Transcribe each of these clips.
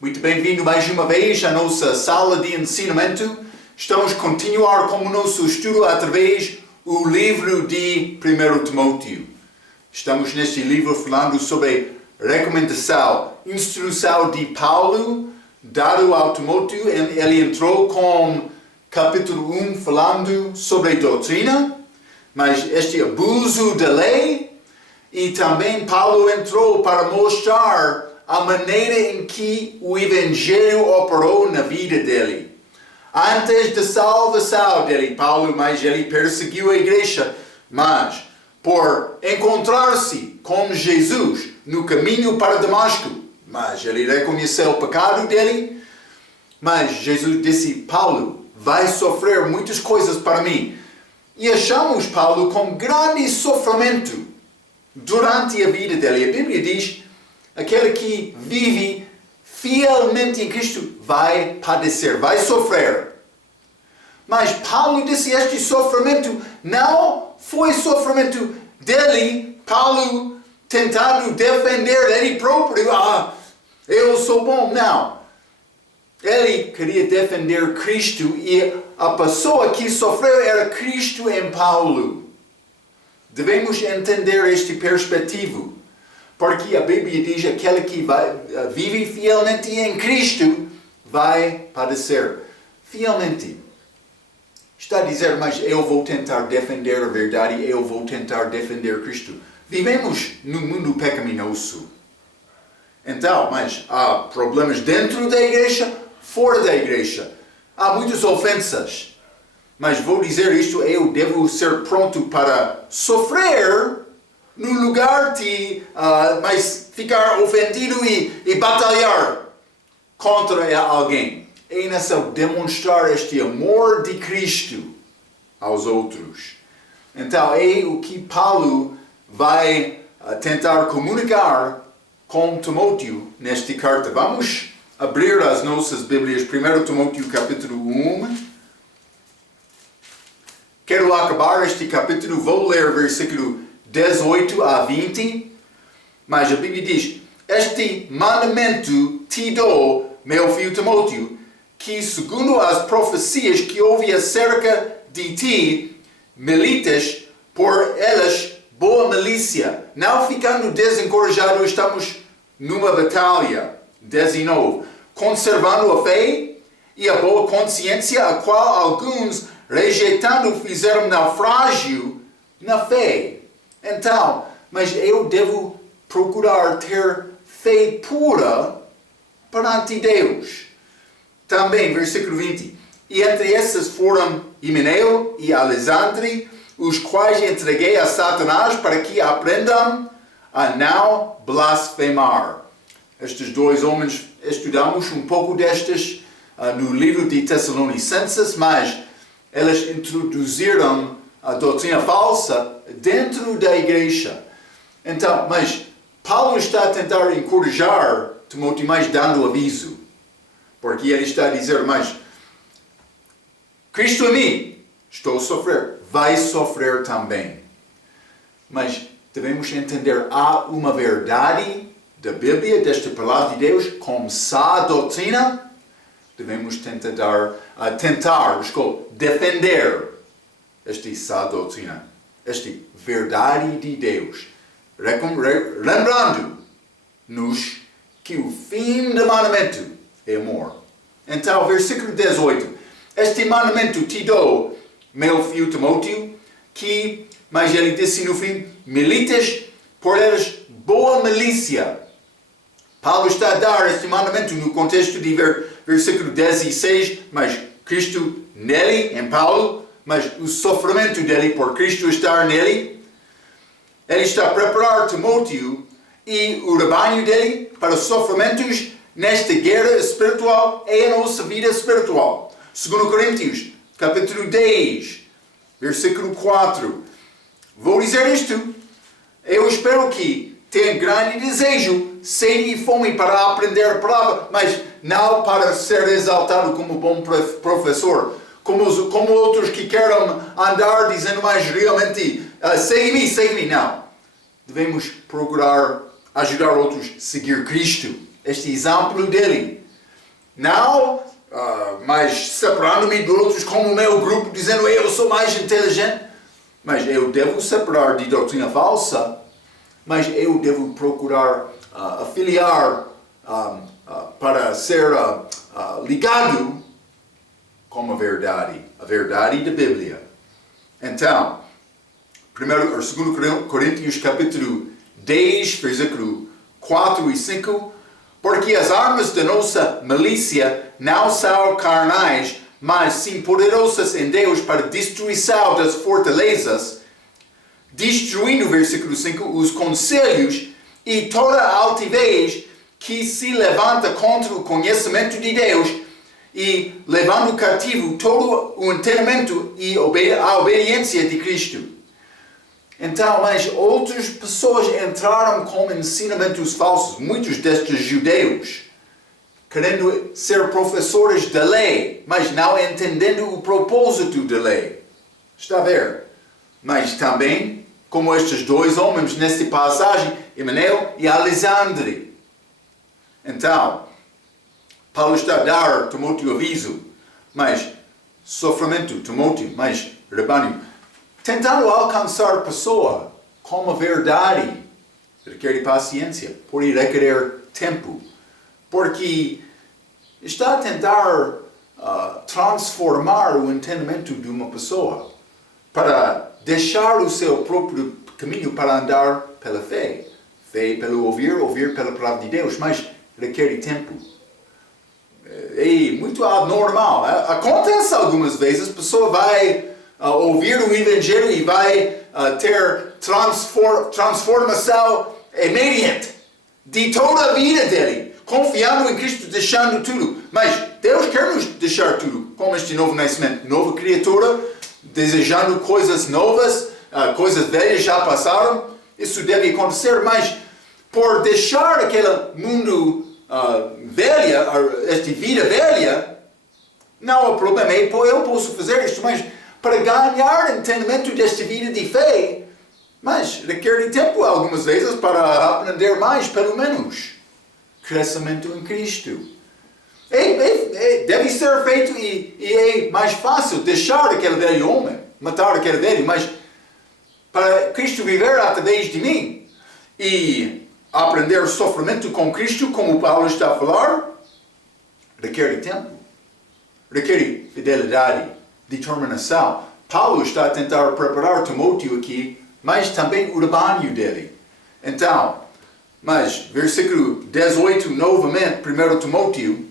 Muito bem-vindo mais uma vez à nossa sala de ensinamento. Estamos a continuar com o nosso estudo através do livro de 1 Timóteo. Estamos neste livro falando sobre recomendação, instrução de Paulo, dado ao Timóteo. Ele entrou com capítulo 1 falando sobre doutrina, mas este abuso da lei, e também Paulo entrou para mostrar a maneira em que o Evangelho operou na vida dele. Antes da salvação dele, Paulo, mas ele perseguiu a igreja, mas por encontrar-se com Jesus no caminho para Damasco, mas ele reconheceu o pecado dele, mas Jesus disse, Paulo, vai sofrer muitas coisas para mim. E achamos Paulo com grande sofrimento durante a vida dele. A Bíblia diz, aquele que vive fielmente em Cristo vai padecer, vai sofrer. Mas Paulo disse, este sofrimento não foi sofrimento dele, Paulo tentando defender ele próprio. Eu sou bom. Não. Ele queria defender Cristo e a pessoa que sofreu era Cristo em Paulo. Devemos entender esta perspectiva. Porque a Bíblia diz que aquele que vive fielmente em Cristo vai padecer. Fielmente. Está a dizer, mas eu vou tentar defender a verdade, eu vou tentar defender Cristo. Vivemos num mundo pecaminoso. Então, mas há problemas dentro da igreja, fora da igreja. Há muitas ofensas. Mas vou dizer isto, eu devo ser pronto para sofrer no lugar de mas ficar ofendido e batalhar contra alguém. É necessário demonstrar este amor de Cristo aos outros. Então, é o que Paulo vai tentar comunicar com Timóteo nesta carta. Vamos abrir as nossas Bíblias, 1 Timóteo capítulo 1. Quero acabar este capítulo, vou ler versículo 18 a 20, mas a Bíblia diz, este mandamento te dou, meu filho Timóteo, que segundo as profecias que houve acerca de ti, militas por elas boa milícia, não ficando desencorajado, estamos numa batalha. 19. Conservando a fé e a boa consciência, a qual alguns, rejeitando, fizeram naufrágio na fé. Então, mas eu devo procurar ter fé pura perante Deus. Também, versículo 20. E entre esses foram Himeneu e Alexandre, os quais entreguei a Satanás para que aprendam a não blasfemar. Estes dois homens, estudamos um pouco destes no livro de Tessalonicenses, mas eles introduziram a doutrina falsa dentro da igreja. Então, mas Paulo está a tentar encorajar Timóteo, mas dando aviso. Porque ele está a dizer, mas Cristo em mim, estou a sofrer, vai sofrer também. Mas devemos entender, há uma verdade da Bíblia, desta palavra de Deus, como sã doutrina, devemos tentar defender esta sã doutrina, esta verdade de Deus, lembrando-nos que o fim do mandamento é amor. Então, versículo 18, este mandamento te dou, meu filho Timóteo, mas ele disse no fim, militas por elas boa milícia. Paulo está a dar este mandamento no contexto de versículo 16, mas Cristo nele, em Paulo, mas o sofrimento dele por Cristo estar nele. Ele está a preparar Timóteo e o rebanho dele para os sofrimentos nesta guerra espiritual e a nossa vida espiritual. 2 Coríntios, capítulo 10, versículo 4. Vou dizer isto. Eu espero que tenha grande desejo, sede e fome para aprender a palavra, mas não para ser exaltado como bom professor, como outros que querem andar dizendo, mas realmente, segue-me. Não. Devemos procurar ajudar outros a seguir Cristo. Este exemplo dele. Não, mas separando-me de outros como o meu grupo, dizendo eu sou mais inteligente. Mas eu devo separar de doutrina falsa, mas eu devo procurar afiliar para ser ligado com a verdade da Bíblia. Então, 2 Coríntios capítulo 10, versículo 4 e 5, porque as armas da nossa milícia não são carnais, mas sim poderosas em Deus para destruição das fortalezas, destruindo, versículo 5, os conselhos e toda a altivez que se levanta contra o conhecimento de Deus, e levando cativo todo o entendimento e a obediência de Cristo. Então, mas outras pessoas entraram com ensinamentos falsos, muitos destes judeus, querendo ser professores da lei, mas não entendendo o propósito da lei. Está a ver? Mas também, como estes dois homens nesta passagem, Himeneu e Alexandre. Então, Paulo está a dar Timóteo aviso, mas sofrimento, Timóteo, mas rebanho, tentando alcançar a pessoa com a verdade, requer paciência, pode requerer tempo, porque está a tentar transformar o entendimento de uma pessoa para deixar o seu próprio caminho para andar pela fé. Fé pelo ouvir pela palavra de Deus, mas requer tempo. É muito anormal. Acontece algumas vezes, a pessoa vai ouvir o Evangelho e vai ter transformação imediata de toda a vida dele, confiando em Cristo, deixando tudo. Mas Deus quer nos deixar tudo, como este novo nascimento, nova criatura, desejando coisas novas, coisas velhas já passaram. Isso deve acontecer, mas por deixar aquele mundo velha, esta vida velha, não há problema. Eu posso fazer isto, mas para ganhar entendimento desta vida de fé, mas requer tempo algumas vezes para aprender mais, pelo menos. Crescimento em Cristo. Deve ser feito e é mais fácil deixar aquele velho homem, matar aquele velho, mas para Cristo viver através de mim e aprender sofrimento com Cristo, como Paulo está a falar, requer tempo, requer fidelidade, determinação. Paulo está a tentar preparar Timóteo aqui, mas também o rebanho dele. Então, mas versículo 18 novamente, 1 Timóteo,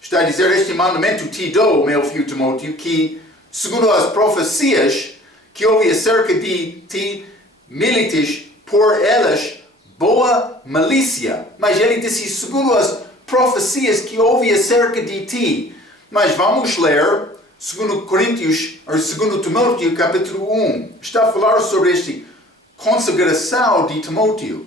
está a dizer: este mandamento te dou, meu filho Timóteo, que segundo as profecias que ouvi acerca de ti, milites por elas boa malícia. Mas ele disse, segundo as profecias que ouvi acerca de ti. Mas vamos ler 2 Coríntios, ou 2 Timóteo, capítulo 1. Está a falar sobre esta consagração de Timóteo.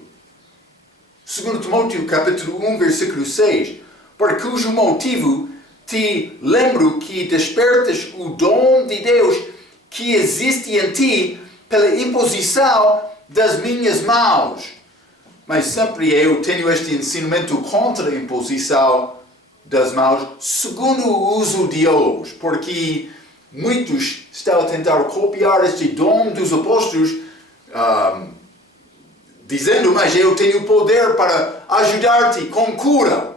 2 Timóteo, capítulo 1, versículo 6. Por cujo motivo te lembro que despertas o dom de Deus que existe em ti pela imposição das minhas mãos. Mas sempre eu tenho este ensinamento contra a imposição das mãos, segundo o uso de hoje, porque muitos estão a tentar copiar este dom dos apóstolos, dizendo, mas eu tenho poder para ajudar-te com cura.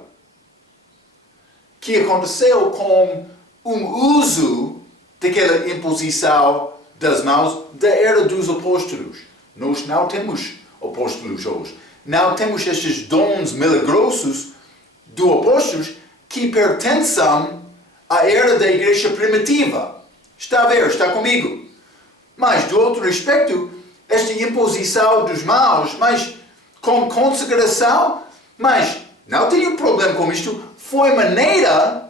Que aconteceu com um uso daquela imposição das mãos da era dos apóstolos. Nós não temos apóstolos hoje. Não temos estes dons milagrosos dos apóstolos que pertencem à era da igreja primitiva. Está a ver? Está comigo? Mas, do outro aspecto, esta imposição dos mãos, mas com consagração, mas não tenho problema com isto, foi maneira,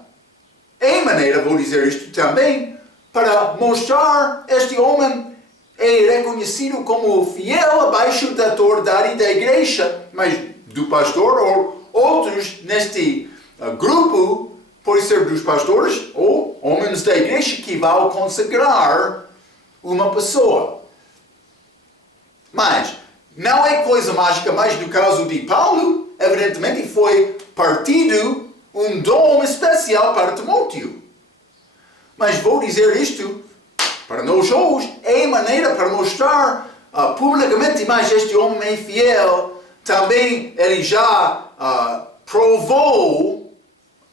vou dizer isto também, para mostrar este homem é reconhecido como fiel abaixo da autoridade da igreja, mas do pastor ou outros neste grupo, pode ser dos pastores ou homens da igreja que vão consagrar uma pessoa. Mas não é coisa mágica, mas no caso de Paulo, evidentemente, foi partido um dom especial para Timóteo. Mas vou dizer isto, para nós hoje, é maneira para mostrar publicamente, mas este homem fiel, também ele já provou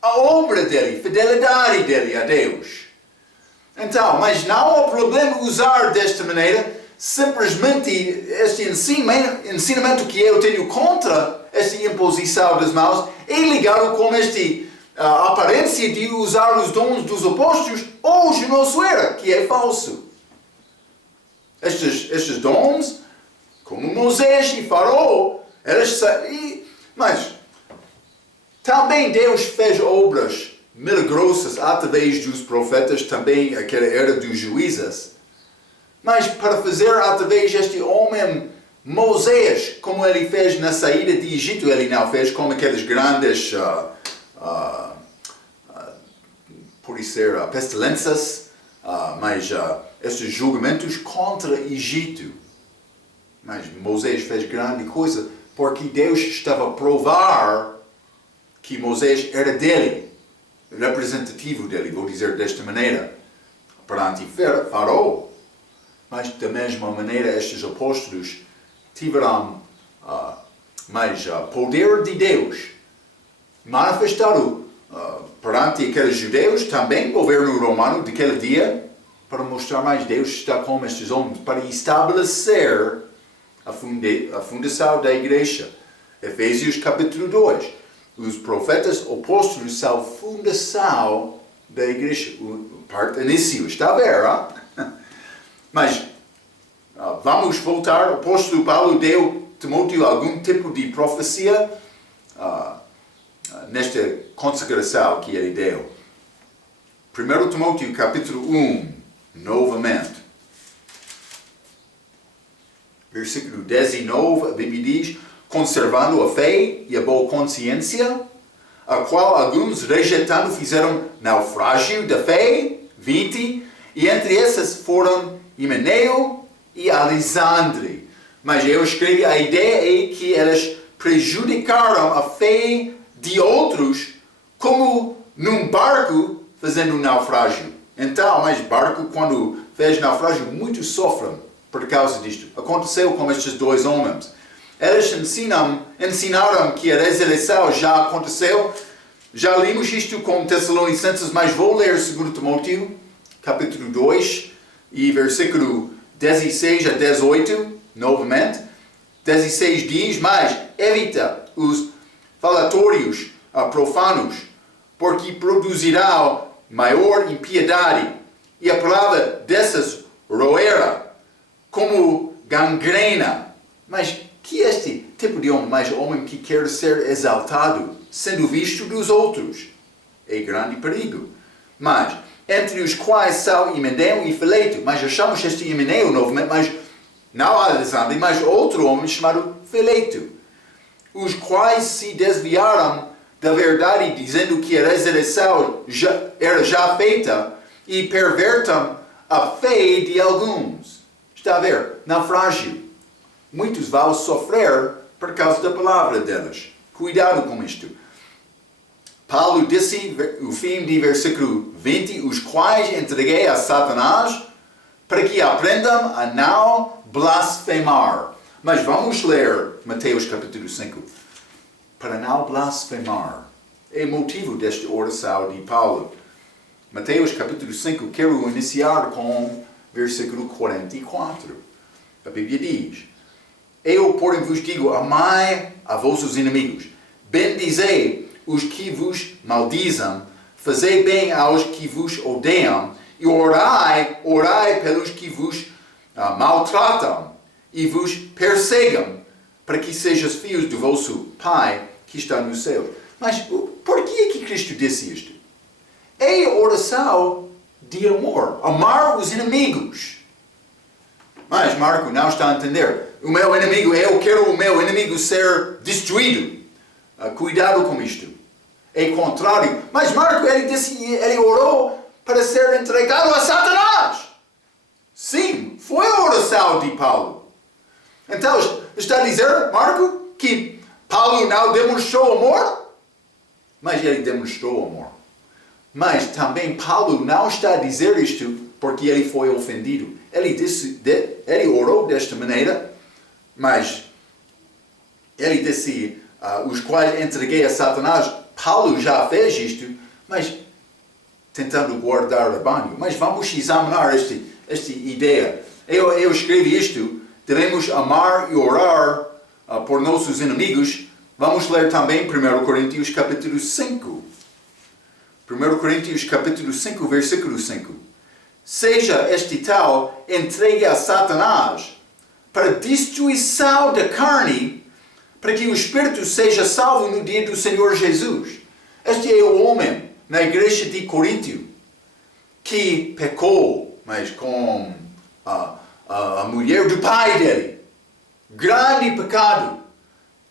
a obra dele, a fidelidade dele a Deus. Então, mas não há problema usar desta maneira, simplesmente este ensinamento que eu tenho contra esta imposição das mãos é ligado com a aparência de usar os dons dos apóstolos hoje na nossa era, que é falso. Estes dons, como Moisés e Faraó, mas também Deus fez obras milagrosas através dos profetas, também aquela era dos juízes. Mas para fazer através deste homem Moisés, como ele fez na saída de Egito, ele não fez como aqueles grandes, por ser pestilências, mas estes julgamentos contra Egito. Mas Moisés fez grande coisa, porque Deus estava a provar que Moisés era dele, representativo dele, vou dizer desta maneira, perante Faraó. Mas da mesma maneira estes apóstolos tiveram mais poder de Deus manifestado perante aqueles judeus, também governo romano daquele dia, para mostrar mais Deus está com estes homens, para estabelecer a fundação da igreja. Efésios capítulo 2. Os profetas apóstolos são a fundação da igreja. Parte início, está a ver? Mas vamos voltar. O apóstolo Paulo deu a Timóteo algum tipo de profecia nesta consagração que ele deu. 1 Timóteo capítulo 1, novamente. Versículo 19, a Bíblia diz: conservando a fé e a boa consciência, a qual alguns rejeitando fizeram naufrágio da fé, 20, e entre essas foram Himeneu e Alexandre. Mas eu escrevi, a ideia é que eles prejudicaram a fé de outros, como num barco fazendo um naufrágio. Então, mas barco, quando fez naufrágio, muitos sofrem por causa disto. Aconteceu com estes dois homens. Eles ensinaram que a ressurreição já aconteceu. Já lemos isto com Tessalonicenses, mas vou ler 2 Timóteo, capítulo 2, e versículo 16 a 18, novamente. 16 diz: mas evita os falatórios profanos, porque produzirão maior impiedade, e a palavra dessas roerá como gangrena. Mas que este tipo de homem, mais homem que quer ser exaltado, sendo visto dos outros, é grande perigo. Mas entre os quais são Himeneu e Fileto, mas achamos este Himeneu novamente, mas não Alexandre, mas outro homem chamado Fileto, os quais se desviaram da verdade, dizendo que a ressurreição era já feita, e pervertam a fé de alguns. Está a ver? Naufrágio. Muitos vão sofrer por causa da palavra deles. Cuidado com isto. Paulo disse, o fim de versículo 20, os quais entreguei a Satanás para que aprendam a não blasfemar. Mas vamos ler Mateus capítulo 5. Para não blasfemar. É o motivo desta oração de Paulo. Mateus capítulo 5, quero iniciar com versículo 44. A Bíblia diz: eu, porém, vos digo, amai a vossos inimigos, bendizei os que vos maldizem, fazei bem aos que vos odeiam, e orai pelos que vos maltratam e vos perseguem, para que sejais filhos do vosso Pai que está nos céus. Mas por que é que Cristo disse isto? É a oração de amor, amar os inimigos. Mas Marco não está a entender. O meu inimigo, eu quero o meu inimigo ser destruído. Cuidado com isto. É contrário. Mas Marco, ele orou para ser entregado a Satanás. Sim, foi a oração de Paulo. Então, está a dizer, Marco, que Paulo não demonstrou amor? Mas ele demonstrou amor. Mas também Paulo não está a dizer isto porque ele foi ofendido. Ele orou desta maneira, mas ele disse, os quais entreguei a Satanás. Paulo já fez isto, mas tentando guardar o rebanho. Mas vamos examinar esta ideia. Eu escrevi isto, devemos amar e orar por nossos inimigos. Vamos ler também 1 Coríntios capítulo 5. 1 Coríntios capítulo 5, versículo 5. Seja este tal entregue a Satanás para destruição da carne, para que o Espírito seja salvo no dia do Senhor Jesus. Este é o homem na igreja de Coríntio que pecou, mas com a mulher do pai dele. Grande pecado.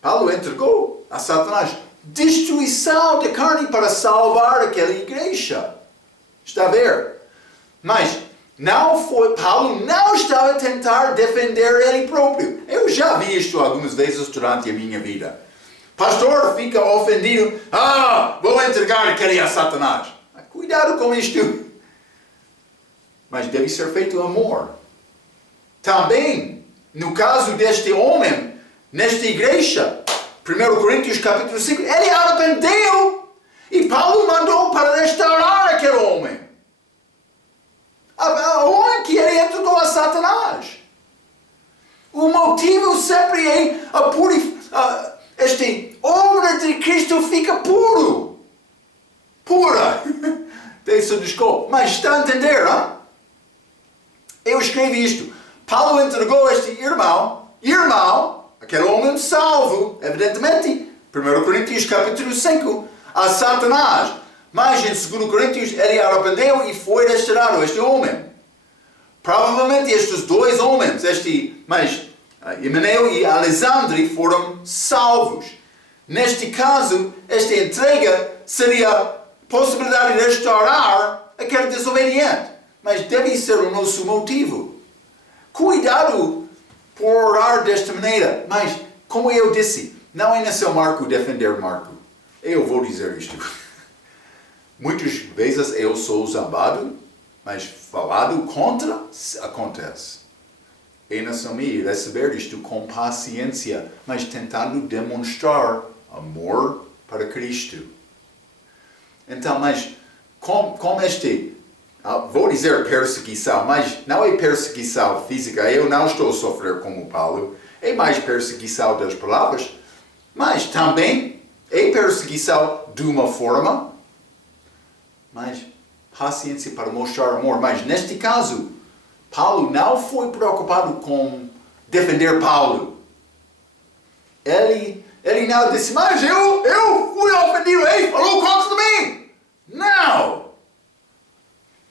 Paulo entregou a Satanás destruição da carne para salvar aquela igreja. Está a ver? Mas Paulo não estava a tentar defender ele próprio. Eu já vi isto algumas vezes durante a minha vida. Pastor fica ofendido. Vou entregar aquele a Satanás. Cuidado com isto. Mas deve ser feito amor. Também, no caso deste homem, nesta igreja, 1 Coríntios capítulo 5, ele arrependeu. E Paulo mandou para restaurar aquele homem. O homem que ele entregou a Satanás. O motivo sempre é este obra de Cristo fica puro. Pura. Isso desculpa. Mas está a entender, hein? Eu escrevi isto. Paulo entregou este irmão, aquele homem salvo, evidentemente, 1 Coríntios capítulo 5, a Satanás. Mas em 2 Coríntios ele arrependeu e foi restaurado, este homem. Provavelmente estes dois homens, Himeneu e Alexandre, foram salvos. Neste caso, esta entrega seria a possibilidade de restaurar aquele desobediente. Mas deve ser o nosso motivo. Cuidado por orar desta maneira. Mas, como eu disse, não é nesse Marco defender Marco. Eu vou dizer isto. Muitas vezes eu sou zambado, mas falado contra, acontece. É nessa me receber isto com paciência, mas tentando demonstrar amor para Cristo. Então, mas com vou dizer perseguição, mas não é perseguição física. Eu não estou a sofrer como Paulo. É mais perseguição das palavras. Mas também é perseguição de uma forma. Mas paciência para mostrar amor. Mas neste caso, Paulo não foi preocupado com defender Paulo. Ele não disse, mas eu fui ofendido, ele falou contra mim. Não!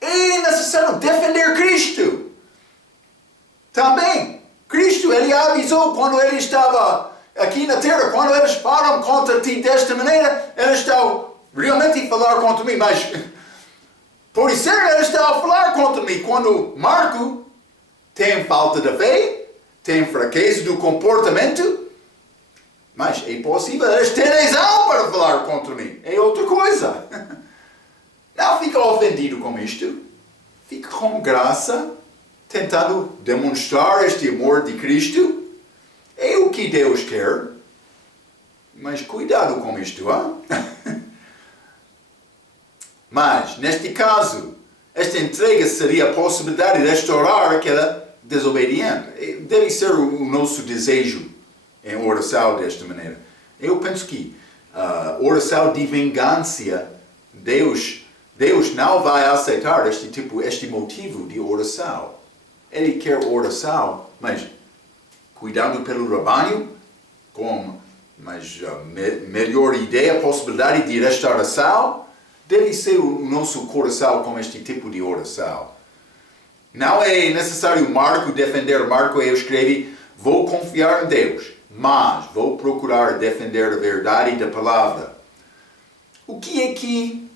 É necessário defender Cristo. Também, Cristo, ele avisou quando ele estava aqui na terra, quando eles falam contra ti desta maneira, eles estão realmente a falar contra mim, mas por isso eles estão a falar contra mim. Quando Marco tem falta de fé, tem fraqueza do comportamento, mas é possível eles terem razão para falar contra mim. É outra coisa. Não fica ofendido com isto. Fica com graça, tentando demonstrar este amor de Cristo. É o que Deus quer. Mas cuidado com isto, hein? Mas, neste caso, esta entrega seria a possibilidade de restaurar aquela desobediente. Deve ser o nosso desejo em oração desta maneira. Eu penso que oração de vingança, Deus não vai aceitar este motivo de oração. Ele quer oração, mas cuidando pelo rebanho, com melhor ideia, possibilidade de restauração, deve ser o nosso coração com este tipo de oração. Não é necessário Marco defender. Marco, eu escrevi, vou confiar em Deus, mas vou procurar defender a verdade da palavra. O que é que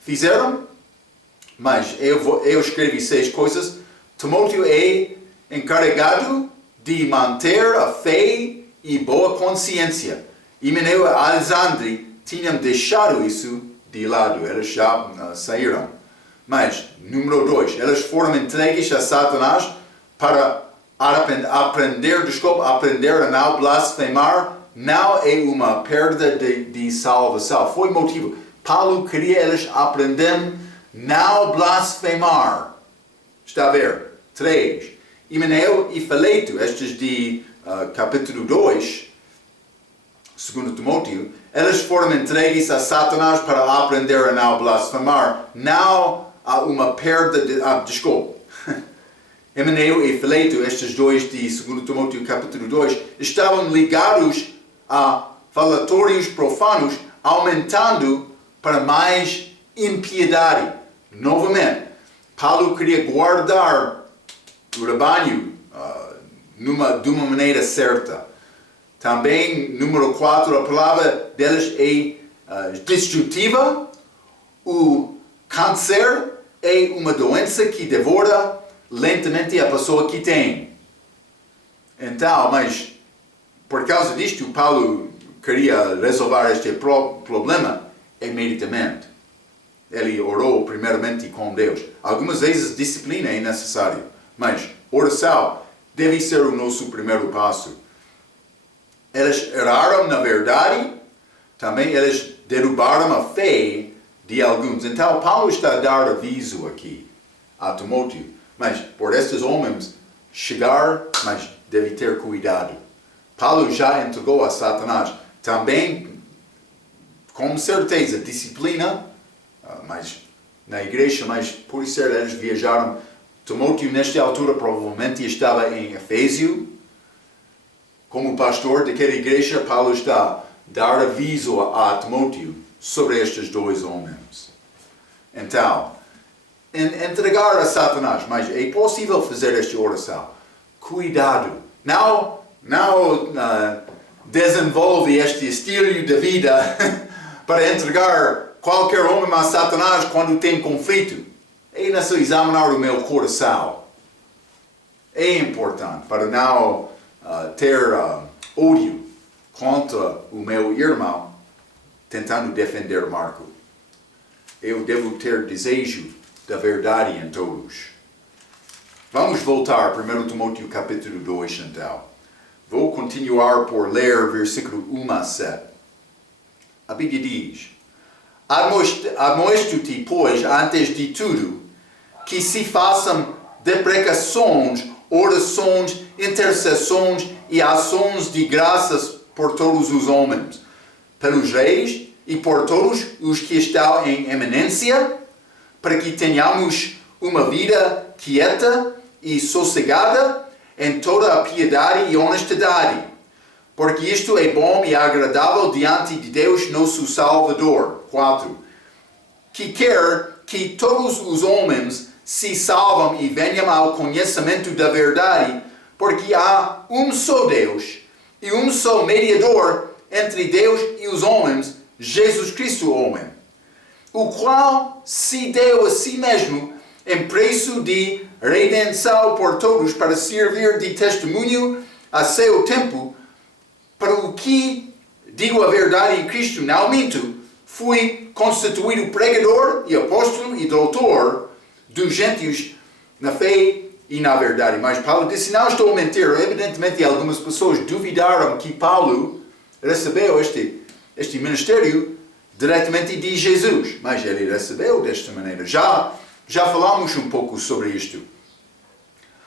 fizeram? Mas eu escrevi 6 coisas. Timóteo é encarregado de manter a fé e boa consciência. Himeneu e Alexandre tinham deixado isso de lado, eles já saíram. Mas, número 2, eles foram entregues a Satanás para aprender a não blasfemar, não é uma perda de salvação. Foi o motivo. Paulo queria eles aprenderem não blasfemar. Está a ver? 3. Himeneu e Fileto, estes de capítulo 2, 2 Timóteo, eles foram entregues a Satanás para aprender a não blasfemar. Não há uma perda de... desculpe. Himeneu e Fileto, estes dois de 2 Timóteo capítulo 2, estavam ligados a falatórios profanos, aumentando para mais impiedade. Novamente, Paulo queria guardar o rebanho de uma maneira certa. Também, número 4, a palavra deles é destrutiva. O câncer é uma doença que devora lentamente a pessoa que tem. Então, mas por causa disto, Paulo queria resolver este problema imediatamente. Ele orou primeiramente com Deus. Algumas vezes disciplina é necessária, mas oração deve ser o nosso primeiro passo. Eles erraram na verdade, também eles derrubaram a fé de alguns. Então, Paulo está a dar aviso aqui a Timóteo. Mas, por estes homens chegar, mas deve ter cuidado. Paulo já entregou a Satanás. Também, com certeza, disciplina, mas na igreja, mas por ser eles viajaram. Timóteo, nesta altura, provavelmente estava em Efésio. Como pastor daquela igreja, Paulo está a dar aviso a Timóteo sobre estes dois homens. Então, entregar a Satanás, mas é possível fazer esta oração. Cuidado. Não desenvolve este estilo de vida para entregar qualquer homem a Satanás quando tem conflito. É necessário examinar o meu coração. É importante para não ter ódio contra o meu irmão tentando defender Marco. Eu devo ter desejo da verdade em todos. Vamos voltar a 1 Timóteo capítulo 2 então. Vou continuar por ler versículo 1 a 7. A Bíblia diz: Admoesto-te, pois, antes de tudo, que se façam deprecações, orações, intercessões e ações de graças por todos os homens, pelos reis e por todos os que estão em eminência, para que tenhamos uma vida quieta e sossegada em toda a piedade e honestidade, porque isto é bom e agradável diante de Deus nosso Salvador. 4. Que quer que todos os homens se salvam e venham ao conhecimento da verdade, porque há um só Deus e um só mediador entre Deus e os homens, Jesus Cristo, homem, o qual se deu a si mesmo em preço de redenção por todos, para servir de testemunho a seu tempo, para o que, digo a verdade em Cristo, não minto, fui constituído pregador e apóstolo e doutor dos gentios na fé e na verdade. Mas Paulo disse: não estou a mentir. Evidentemente, algumas pessoas duvidaram que Paulo recebeu este ministério diretamente de Jesus. Mas ele recebeu desta maneira. Já falamos um pouco sobre isto.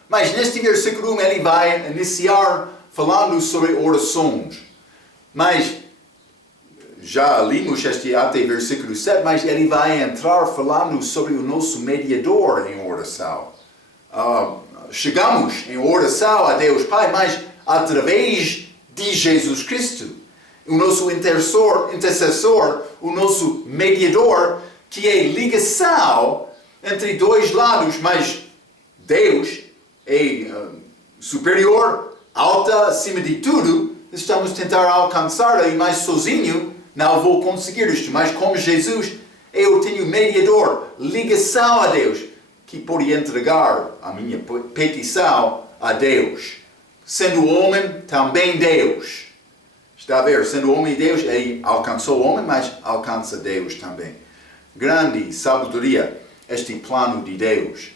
Mas neste versículo 1 ele vai iniciar falando sobre orações. Mas já limos até versículo 7, mas ele vai entrar falando sobre o nosso mediador em oração. Chegamos em oração a Deus Pai, mas através de Jesus Cristo, o nosso intercessor, o nosso mediador, que é ligação entre dois lados, mas Deus é superior, alta, acima de tudo. Estamos a tentar alcançar, e mais sozinho não vou conseguir isto, mas como Jesus, eu tenho mediador, ligação a Deus, que pode entregar a minha petição a Deus. Sendo homem, também Deus. Está a ver, sendo homem de Deus, ele alcançou o homem, mas alcança Deus também. Grande sabedoria este plano de Deus.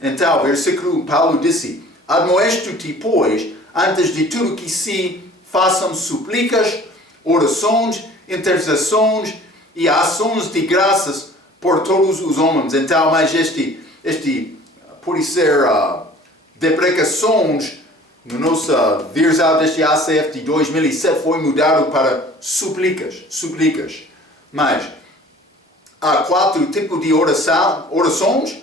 Então, versículo 1, Paulo disse: admoesto-te, pois, antes de tudo que se façam súplicas, orações, intercessões e ações de graças por todos os homens. Então, mas este pode ser deprecações, no nosso versal deste ACF de 2007 foi mudado para súplicas. Mas há 4 tipos de orações,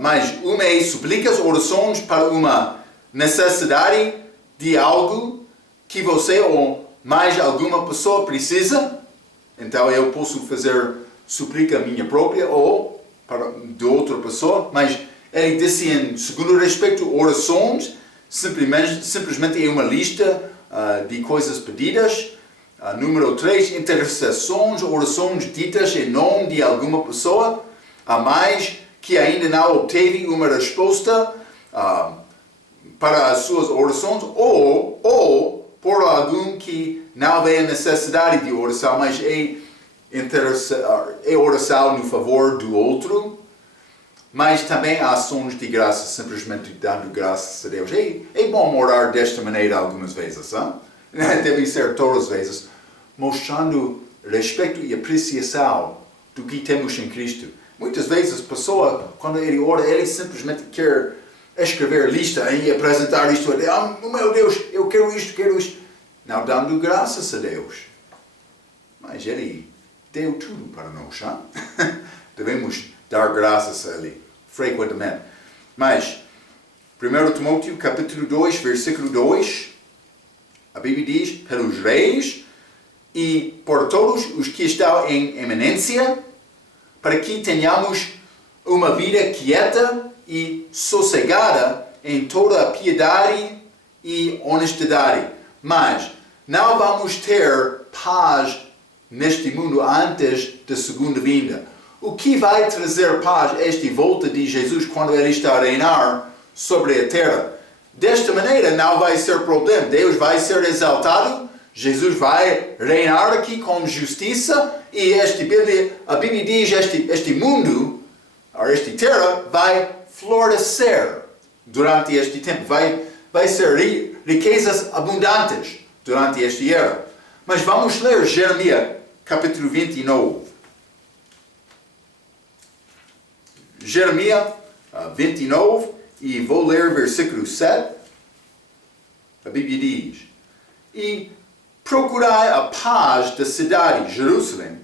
mas uma é súplicas, orações para uma necessidade de algo que você ou mais alguma pessoa precisa. Então eu posso fazer súplica minha própria ou para de outra pessoa, mas ele disse em segundo respeito, orações simplesmente é uma lista de coisas pedidas. Número 3, intercessões, orações ditas em nome de alguma pessoa, a mais que ainda não obteve uma resposta para as suas orações, ou por algum que não vê a necessidade de oração, mas é oração no favor do outro. Mas também há ações de graça, simplesmente dando graças a Deus. É bom orar desta maneira algumas vezes, não? Deve ser todas as vezes, mostrando respeito e apreciação do que temos em Cristo. Muitas vezes a pessoa, quando ele ora, ele simplesmente quer escrever lista e apresentar isto a Deus. Oh meu Deus, eu quero isto. Não dando graças a Deus. Mas ele deu tudo para nós, não? Devemos dar graças a Ele frequentemente. Mas 1 Timóteo capítulo 2, versículo 2, a Bíblia diz: pelos reis e por todos os que estão em eminência, para que tenhamos uma vida quieta e sossegada em toda a piedade e honestidade. Mas não vamos ter paz neste mundo antes da segunda vinda. O que vai trazer paz esta volta de Jesus quando Ele está a reinar sobre a terra? Desta maneira não vai ser problema. Deus vai ser exaltado. Jesus vai reinar aqui com justiça. E a Bíblia diz que este mundo, ou esta terra, vai florescer durante este tempo. Vai ser riquezas abundantes durante esta era. Mas vamos ler Jeremias capítulo 29. Jeremias 29, e vou ler versículo 7. A Bíblia diz: e procurai a paz da cidade, Jerusalém,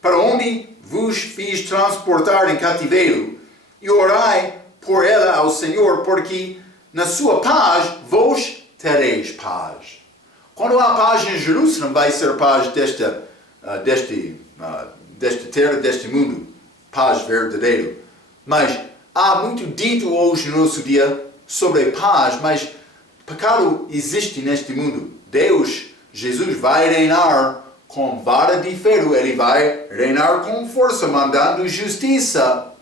para onde vos fiz transportar em cativeiro, e orai por ela ao Senhor, porque na sua paz vos tereis paz. Quando há paz em Jerusalém, vai ser paz desta terra, deste mundo, paz verdadeira. Mas há muito dito hoje no nosso dia sobre paz, mas pecado existe neste mundo. Jesus vai reinar com vara de ferro, Ele vai reinar com força, mandando justiça.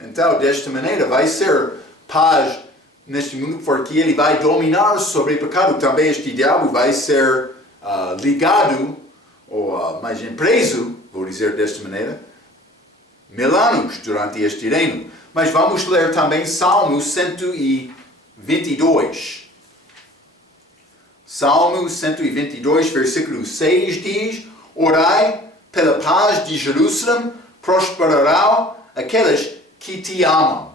Então, desta maneira, vai ser paz neste mundo, porque Ele vai dominar sobre o pecado. Também este diabo vai ser ligado, ou mais preso, vou dizer desta maneira, 1000 anos durante este reino. Mas vamos ler também Salmo 122. Salmo 122, versículo 6 diz: orai pela paz de Jerusalém, prosperarão aqueles que te amam.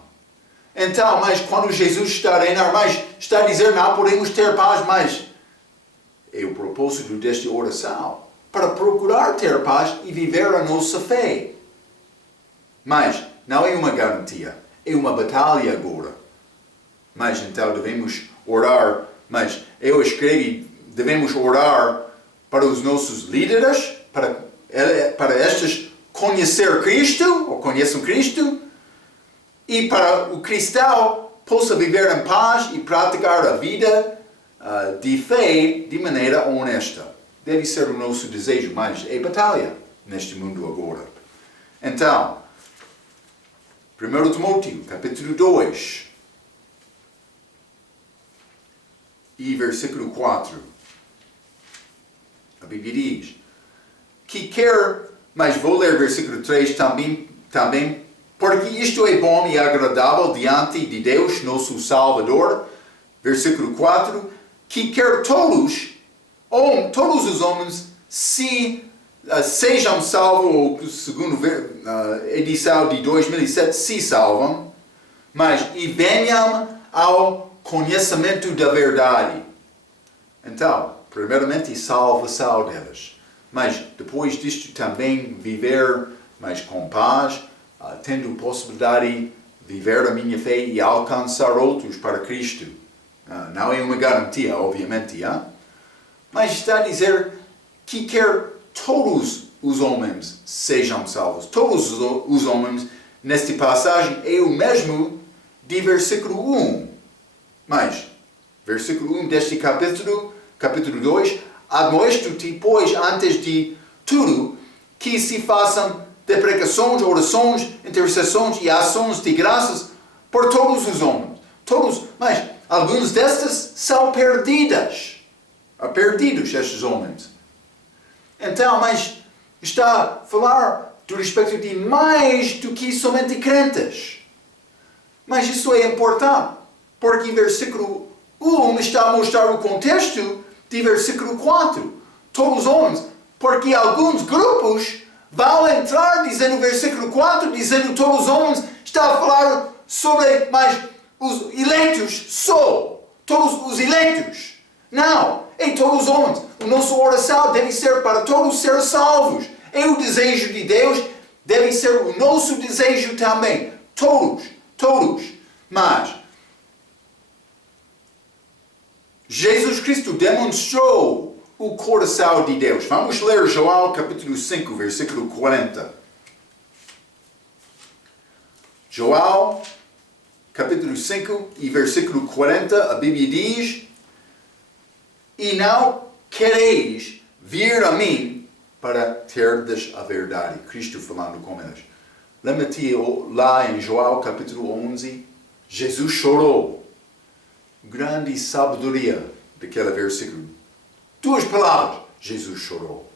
Então, mas quando Jesus está a reinar, mas está a dizer não podemos ter paz, mas é o propósito desta oração, para procurar ter paz e viver a nossa fé. Mas não é uma garantia, é uma batalha agora. Mas então devemos orar, mas eu escrevi, devemos orar para os nossos líderes, para estes conhecer Cristo, ou conheçam Cristo, e para o cristão possa viver em paz e praticar a vida de fé de maneira honesta. Deve ser o nosso desejo, mas é batalha neste mundo agora. Então, 1 Timóteo, capítulo 2, e versículo 4. A Bíblia diz que quer, mas vou ler versículo 3 também, porque isto é bom e agradável diante de Deus, nosso Salvador. Versículo 4, que quer todos os homens sejam salvos, ou segundo a edição de 2007, se salvam, mas e venham ao conhecimento da verdade. Então, primeiramente, salvação deles. Mas depois disto também viver mais com paz, tendo possibilidade de viver a minha fé e alcançar outros para Cristo. Não é uma garantia, obviamente, mas está a dizer que quer todos os homens sejam salvos. Todos os homens, nesta passagem, é o mesmo de versículo 1. Mas, versículo 1 deste capítulo 2, admoesto-te, pois, antes de tudo, que se façam deprecações, orações, intercessões e ações de graças por todos os homens. Mas alguns destas são perdidos estes homens. Então, mas está a falar do respeito de mais do que somente crentes. Mas isso é importante, porque versículo 1 está a mostrar o contexto de versículo 4. Todos os homens, porque alguns grupos vão entrar, dizendo versículo 4, dizendo todos os homens, está a falar sobre mais os eleitos só. Todos os eleitos. Não, é todos os homens. A nossa oração deve ser para todos ser salvos. É o desejo de Deus, deve ser o nosso desejo também. Todos. Mas Jesus Cristo demonstrou o coração de Deus. Vamos ler João capítulo 5, versículo 40. João capítulo 5 e versículo 40, a Bíblia diz: e não quereis vir a mim para terdes a verdade. Cristo falando com eles. Lembra-te lá em João capítulo 11, Jesus chorou. Grande sabedoria daquele versículo. 2 palavras, Jesus chorou.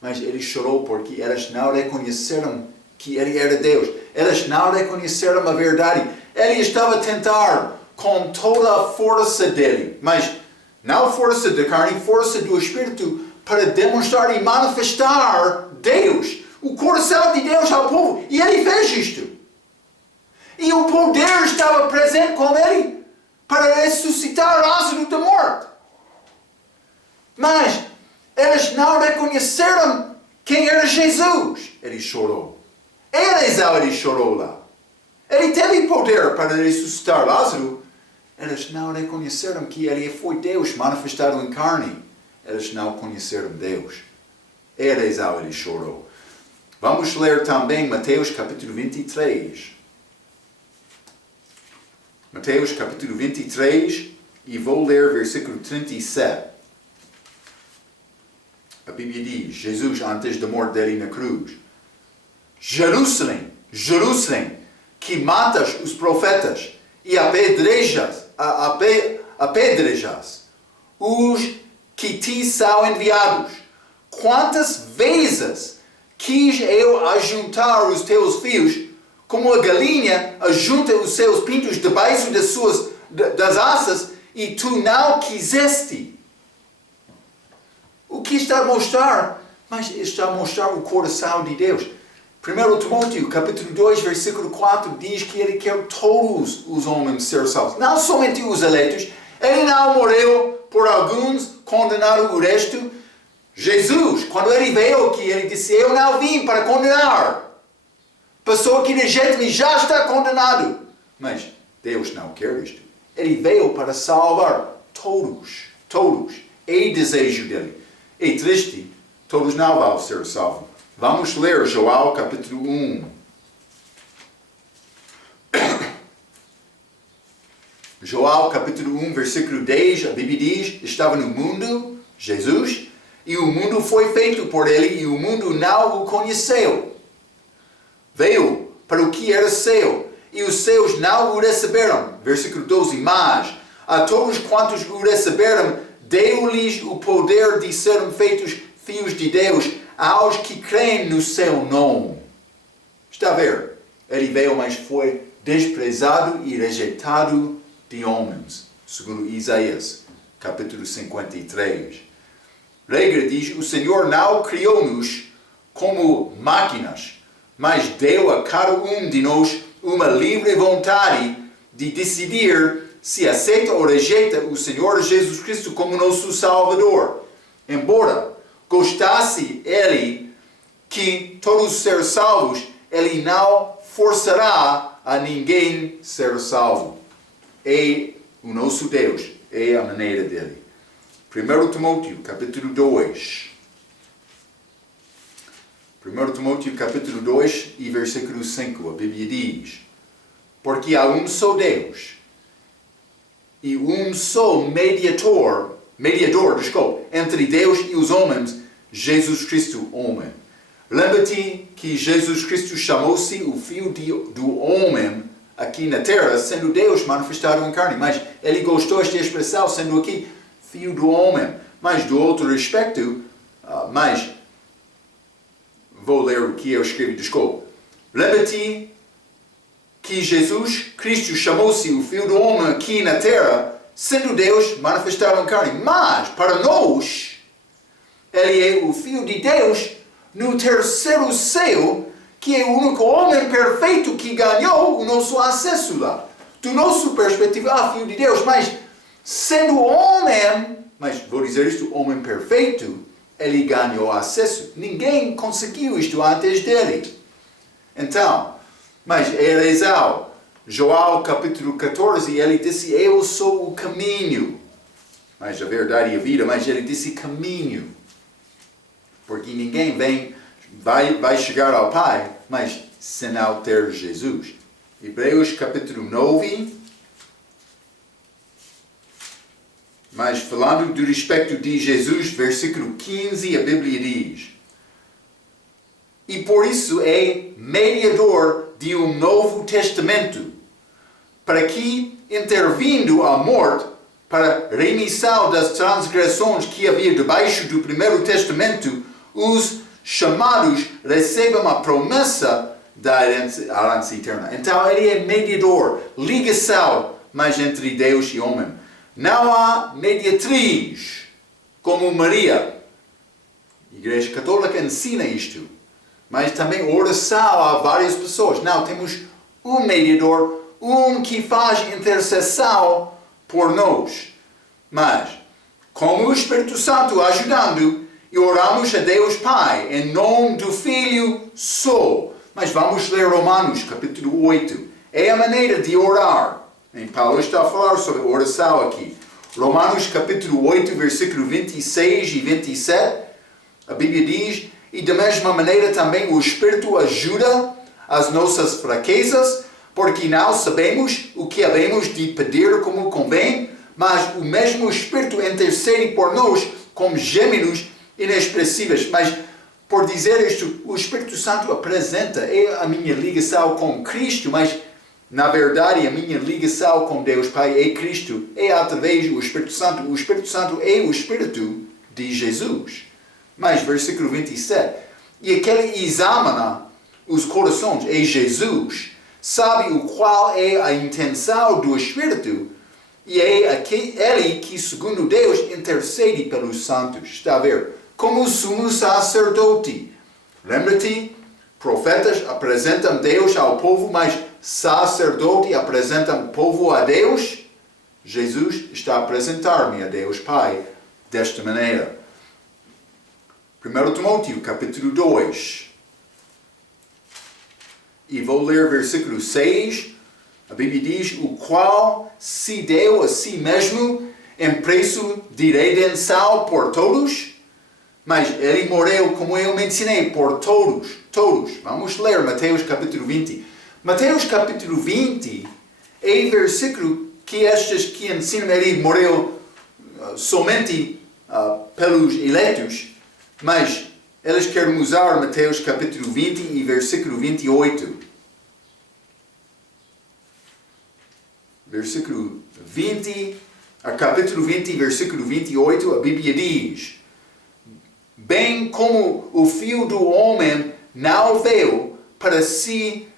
Mas ele chorou porque eles não reconheceram que ele era Deus. Eles não reconheceram a verdade. Ele estava a tentar com toda a força dele, mas não força da carne, força do Espírito, para demonstrar e manifestar Deus, o coração de Deus ao povo. E ele fez isto. E o poder estava presente com ele para ressuscitar Lázaro da morte. Mas eles não reconheceram quem era Jesus. Ele chorou. Ele chorou lá. Ele teve poder para ressuscitar Lázaro. Eles não reconheceram que ele foi Deus manifestado em carne. Eles não conheceram Deus. Ele chorou. Vamos ler também Mateus capítulo 23. Mateus capítulo 23 e vou ler versículo 37. A Bíblia diz, Jesus antes da morte dele na cruz: Jerusalém, Jerusalém, que matas os profetas e apedrejas os que te são enviados. Quantas vezes quis eu ajuntar os teus filhos, como a galinha ajunta os seus pintos debaixo das asas, e tu não quiseste. O que está a mostrar? Mas está a mostrar o coração de Deus. 1 Timóteo, capítulo 2, versículo 4, diz que ele quer todos os homens ser salvos. Não somente os eleitos. Ele não morreu por alguns, condenar o resto. Jesus, quando ele veio aqui, ele disse: eu não vim para condenar. Pessoa que rejeita-me já está condenado. Mas Deus não quer isto. Ele veio para salvar todos. É desejo dele. É triste, todos não vão ser salvos. Vamos ler João capítulo 1. João capítulo 1, versículo 10, a Bíblia diz: estava no mundo, Jesus, e o mundo foi feito por ele, e o mundo não o conheceu. Veio para o que era seu, e os seus não o receberam. Versículo 12, mas a todos quantos o receberam, deu-lhes o poder de serem feitos filhos de Deus aos que creem no seu nome. Está a ver? Ele veio, mas foi desprezado e rejeitado de homens, segundo Isaías, capítulo 53. Regra diz, o Senhor não criou-nos como máquinas, mas deu a cada um de nós uma livre vontade de decidir se aceita ou rejeita o Senhor Jesus Cristo como nosso Salvador. Embora gostasse Ele que todos sejam salvos, Ele não forçará a ninguém ser salvo. É o nosso Deus, é a maneira dele. 1 Timóteo, capítulo 2. 1 Timóteo, capítulo 2 e versículo 5, a Bíblia diz: porque há um só Deus e um só mediador, entre Deus e os homens, Jesus Cristo, homem. Lembra-te que Jesus Cristo chamou-se o Filho do Homem aqui na terra, sendo Deus manifestado em carne. Mas ele gostou desta expressão, sendo aqui Filho do Homem. Mas do outro aspecto, vou ler o que eu escrevi, desculpa. Lembra-te que Jesus Cristo chamou-se o Filho do Homem aqui na terra, sendo Deus manifestado em carne. Mas, para nós, Ele é o Filho de Deus no terceiro céu, que é o único homem perfeito que ganhou o nosso acesso lá. Do nosso perspectiva, Filho de Deus, mas sendo homem, mas vou dizer isto, homem perfeito, ele ganhou acesso. Ninguém conseguiu isto antes dele. Então, mas é razão. João capítulo 14, ele disse, eu sou o caminho. Mas a verdade e a vida, mas ele disse caminho. Porque ninguém vai chegar ao Pai, mas sem não ter Jesus. Hebreus capítulo 9. Mas falando do respeito de Jesus, versículo 15, a Bíblia diz: e por isso é mediador de um novo testamento, para que, intervindo a morte, para remissão das transgressões que havia debaixo do primeiro testamento, os chamados recebam a promessa da herança eterna. Então ele é mediador, ligação, mas entre Deus e homem. Não há mediatriz como Maria. A Igreja Católica ensina isto. Mas também oração a várias pessoas. Não, temos um mediador, um que faz intercessão por nós. Mas, como o Espírito Santo ajudando, e oramos a Deus Pai, em nome do Filho só. Mas vamos ler Romanos, capítulo 8. É a maneira de orar. E Paulo está a falar sobre oração aqui. Romanos, capítulo 8, versículo 26 e 27. A Bíblia diz: e da mesma maneira também o Espírito ajuda as nossas fraquezas, porque não sabemos o que havemos de pedir como convém, mas o mesmo Espírito intercede por nós com gemidos inexpressíveis. Mas, por dizer isto, o Espírito Santo apresenta, é a minha ligação com Cristo, mas, na verdade, a minha ligação com Deus Pai é Cristo, é através do Espírito Santo. O Espírito Santo é o Espírito de Jesus. Mas, versículo 27, e aquele examina os corações é Jesus, sabe o qual é a intenção do Espírito, e é ele que, segundo Deus, intercede pelos santos. Está a ver? Como sumo sacerdote. Lembra-te? Profetas apresentam Deus ao povo, mas sacerdote apresentam o povo a Deus. Jesus está a apresentar-me a Deus Pai desta maneira. 1 Timóteo, capítulo 2. E vou ler versículo 6. A Bíblia diz: o qual se deu a si mesmo em preço de redenção por todos. Mas ele morreu, como eu mencionei, por todos. Todos. Vamos ler Mateus capítulo 20. Mateus capítulo 20 é o versículo que estes que ensinam ele morreu somente pelos eleitos. Mas eles querem usar Mateus capítulo 20 e versículo 28. Versículo 20 capítulo 20, versículo 28, a Bíblia diz: bem como o Filho do Homem não veio para ser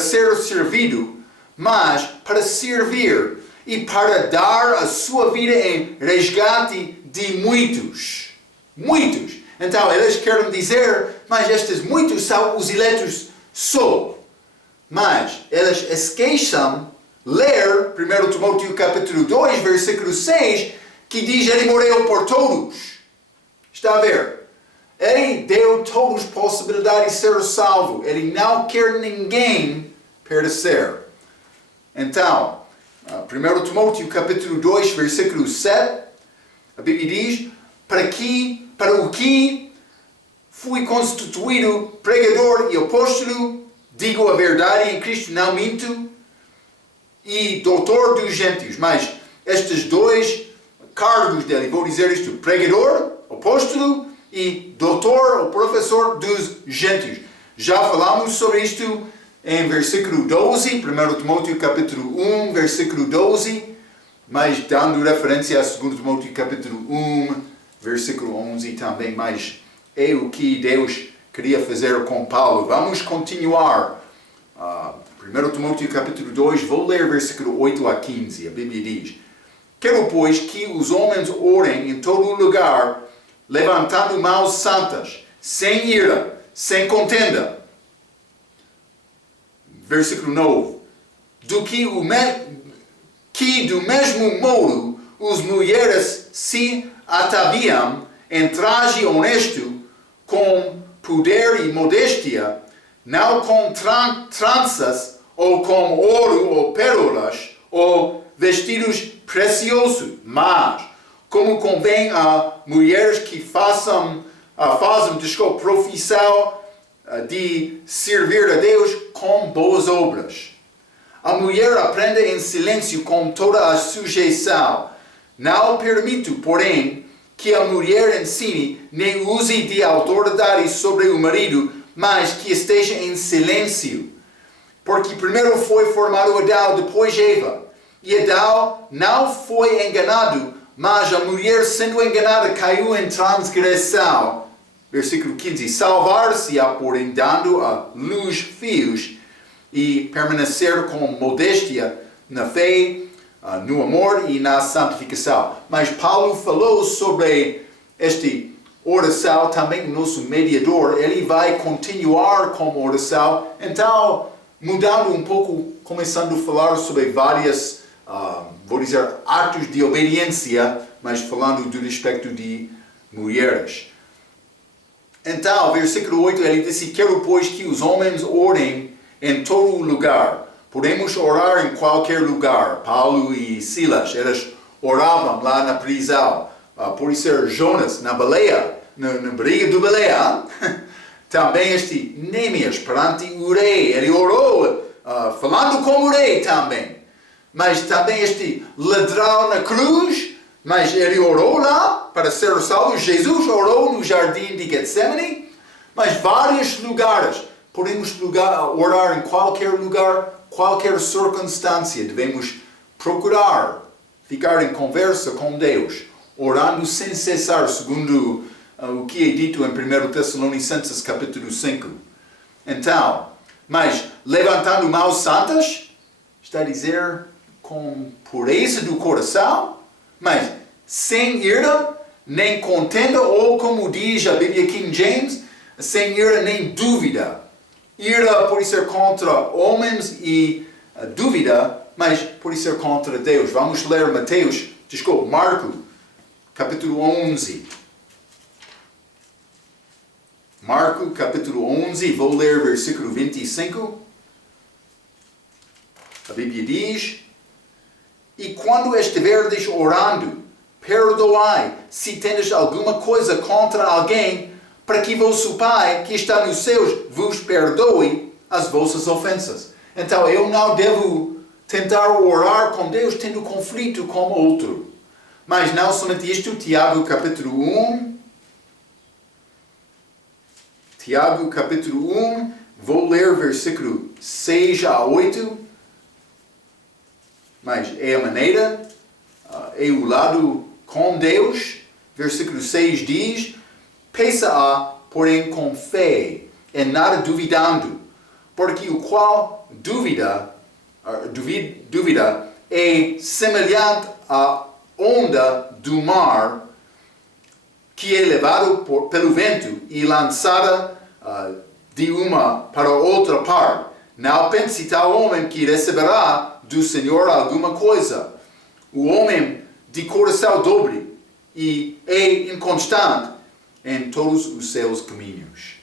servido, mas para servir e para dar a sua vida em resgate de muitos. Muitos. Então, eles querem dizer, mas estes muitos são os eleitos só. Mas eles esquecem ler 1 Timóteo capítulo 2, versículo 6, que diz: ele morreu por todos. Está a ver? Ele deu todos possibilidade de ser salvo. Ele não quer ninguém perecer. Então, 1 Timóteo capítulo 2, versículo 7, a Bíblia diz: para o que fui constituído pregador e apóstolo, digo a verdade em Cristo, não minto, e doutor dos gentios. Mas estes dois cargos dele, vou dizer isto: pregador, apóstolo e doutor ou professor dos gentios. Já falamos sobre isto em versículo 12, 1 Timóteo capítulo 1, versículo 12, mas dando referência a 2 Timóteo capítulo 1, versículo 11 também, mas é o que Deus queria fazer com Paulo. Vamos continuar. 1 Timóteo capítulo 2, vou ler versículo 8 a 15. A Bíblia diz: quero, pois, que os homens orem em todo lugar, levantando mãos santas, sem ira, sem contenda. Versículo 9. Que do mesmo modo as mulheres se ataviam em traje honesto, com pudor e modéstia, não com tranças, ou com ouro ou pérolas, ou vestidos preciosos, mas como convém a mulheres que fazem profissão de servir a Deus com boas obras. A mulher aprende em silêncio com toda a sujeição. Não permito, porém, que a mulher ensine nem use de autoridade sobre o marido, mas que esteja em silêncio. Porque primeiro foi formado Adão, depois Eva. E Adão não foi enganado, mas a mulher, sendo enganada, caiu em transgressão. Versículo 15. Salvar-se-á, porém, dando à luz filhos, e permanecer com modéstia na fé, no amor e na santificação. Mas Paulo falou sobre esta oração, também o nosso mediador. Ele vai continuar com oração. Então, mudando um pouco, começando a falar sobre várias, vou dizer, atos de obediência, mas falando do respeito de mulheres. Então, versículo 8, ele disse: quero, pois, que os homens orem em todo lugar. Podemos orar em qualquer lugar. Paulo e Silas, eles oravam lá na prisão. Por ser Jonas na baleia, na briga do baleia. Também este Neemias perante o rei, ele orou, falando com o rei também. Mas também este ladrão na cruz, mas ele orou lá para ser salvo. Jesus orou no jardim de Getsemane. Mas vários lugares. Podemos orar em qualquer lugar, qualquer circunstância. Devemos procurar ficar em conversa com Deus, orando sem cessar, segundo o que é dito em 1 Tessalonicenses capítulo 5. Então, mas levantando mãos santas, está a dizer com pureza do coração, mas sem ira, nem contenda, ou como diz a Bíblia King James, sem ira nem dúvida. Ira pode ser contra homens e dúvida, mas pode ser contra Deus. Vamos ler Marcos, capítulo 11. Marcos, capítulo 11, vou ler versículo 25. A Bíblia diz: e quando estiverdes orando, perdoai se tendes alguma coisa contra alguém, para que vosso Pai, que está nos céus, vos perdoe as vossas ofensas. Então, eu não devo tentar orar com Deus tendo conflito com outro. Mas não somente isto, Tiago capítulo 1. Tiago capítulo 1, vou ler versículo 6 a 8. Mas é a maneira é o lado com Deus. Versículo 6 diz: peça-a, porém com fé, em nada duvidando, porque o qual duvida é semelhante à onda do mar, que é levado pelo vento e lançada de uma para outra parte. Não pense tal homem que receberá do Senhor alguma coisa. O homem de coração dobre e é inconstante em todos os seus caminhos.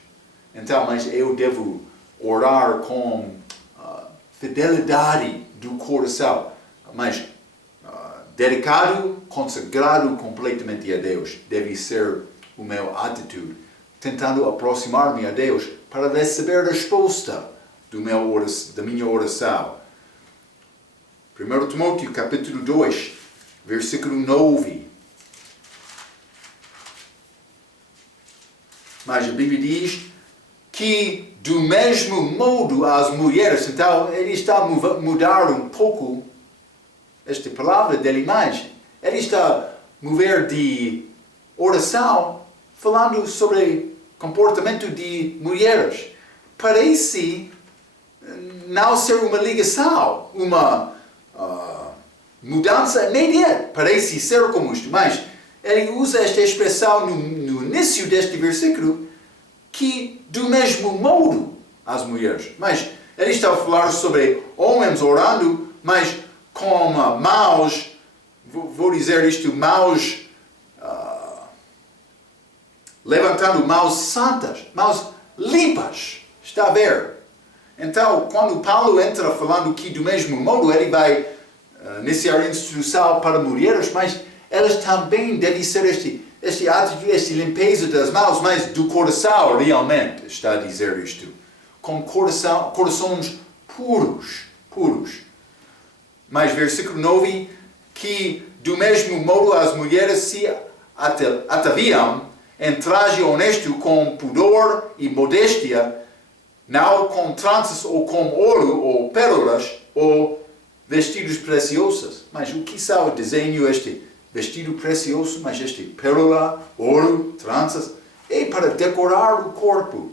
Então, mas eu devo orar com fidelidade do coração, mas dedicado, consagrado completamente a Deus. Deve ser o meu atitude, tentando aproximar-me a Deus para receber a resposta da minha oração. 1 Timóteo capítulo 2, versículo 9. Mas a Bíblia diz que do mesmo modo as mulheres, então ele está a mudar um pouco esta palavra da imagem. Ele está a mover de oração, falando sobre comportamento de mulheres. Parece não ser uma ligação, uma mudança imediata. Parece ser como isto, mas ele usa esta expressão no início deste versículo, que do mesmo modo as mulheres. Mas ele está a falar sobre homens orando, mas com mãos, vou dizer isto, mãos, levantando mãos santas, mãos limpas. Está a ver? Então, quando Paulo entra falando que do mesmo modo ele vai iniciar a instrução para mulheres, mas elas também devem ser este atitude, esta limpeza das mãos, mas do coração realmente, está a dizer isto. Com corações puros. Mas versículo 9, que do mesmo modo as mulheres se ataviam em traje honesto com pudor e modéstia, não com tranças ou com ouro ou pérolas ou vestidos preciosos. Mas o que são o desenho este vestido precioso, mas este pérola, ouro, tranças, é para decorar o corpo,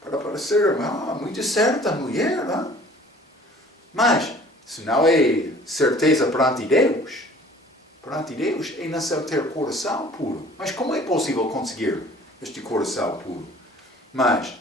para parecer muito certa mulher, não? Mas isso não é certeza perante Deus. Perante Deus é necessário ter coração puro. Mas como é possível conseguir este coração puro? Mas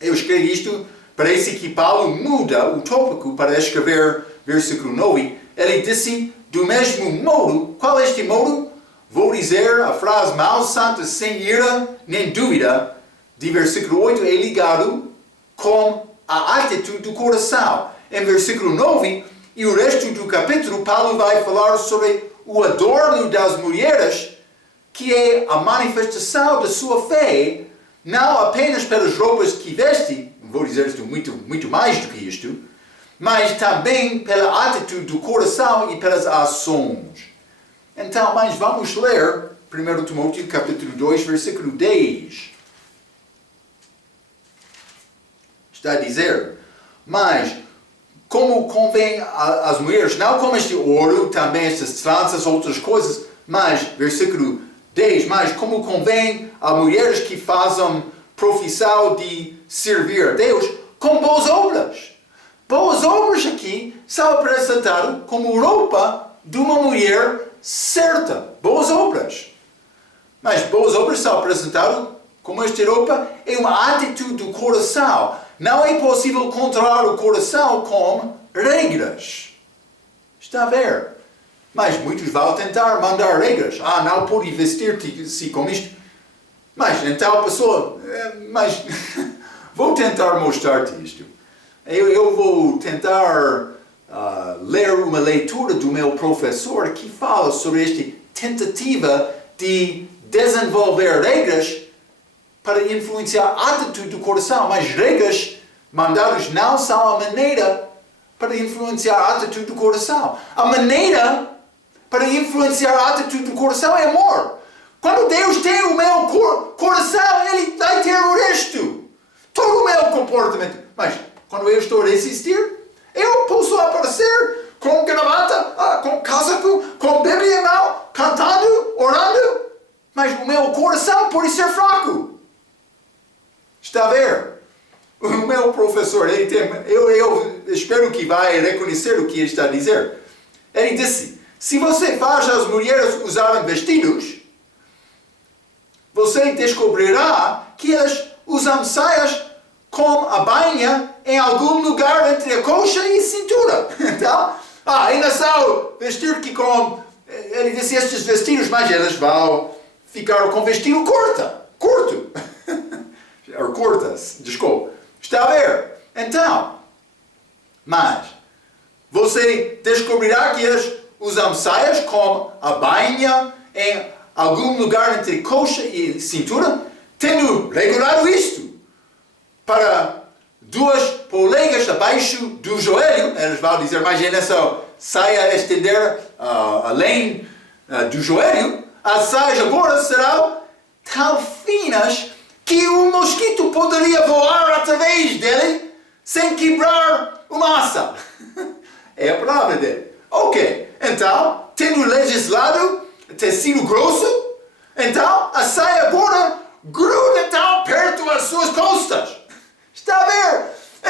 eu escrevi isto, parece que Paulo muda o tópico para escrever versículo 9. Ele disse: do mesmo modo. Qual é este modo? Vou dizer a frase: mãos santas sem ira nem dúvida, de versículo 8, é ligado com a atitude do coração. Em versículo 9, e o resto do capítulo, Paulo vai falar sobre o adorno das mulheres, que é a manifestação da sua fé, não apenas pelas roupas que veste, vou dizer isto muito mais do que isto, mas também pela atitude do coração e pelas ações. Então, mas vamos ler 1 Timóteo capítulo 2, versículo 10. Está a dizer: mas como convém às mulheres, não como este ouro, também estas tranças, outras coisas, mas, versículo 10, mas como convém a mulheres que fazem profissão de servir a Deus com boas obras. Boas obras aqui são apresentadas como roupa de uma mulher certa. Boas obras. Mas boas obras são apresentadas como esta roupa é uma atitude do coração. Não é possível controlar o coração com regras. Está a ver? Mas muitos vão tentar mandar regras. Não pode vestir-se com isto. Mas então a pessoa... Mas vou tentar mostrar-te isto. Eu vou tentar ler uma leitura do meu professor que fala sobre esta tentativa de desenvolver regras para influenciar a atitude do coração. Mas regras mandadas não são a maneira para influenciar a atitude do coração. A maneira para influenciar a atitude do coração é amor. Quando Deus tem o meu coração, Ele vai ter o resto. Todo o meu comportamento. Mas quando eu estou a resistir, eu posso aparecer com gravata, com casaco, com Bíblia pode ser fraco. Está a ver? O meu professor, eu espero que vai reconhecer o que ele está a dizer. Ele disse, se você faz as mulheres usarem vestidos, você descobrirá que elas usam saias com a bainha em algum lugar entre a coxa e a cintura. Então, ainda são vestir que com... Ele disse estes vestidos, mas elas vão ficar com vestido curto. Ou curtas, desculpa. Está a ver? Então, mas você descobrirá que elas usam saias com a bainha em algum lugar entre coxa e cintura, tendo regulado isto para 2 polegas abaixo do joelho. Eles vão dizer, mas é nessa saia estender além do joelho. As saias agora serão tão finas que o mosquito poderia voar através dele sem quebrar uma asa. É a palavra dele. Ok, então, tendo legislado tecido grosso, então a saia agora gruda tão perto das suas costas. Está a ver?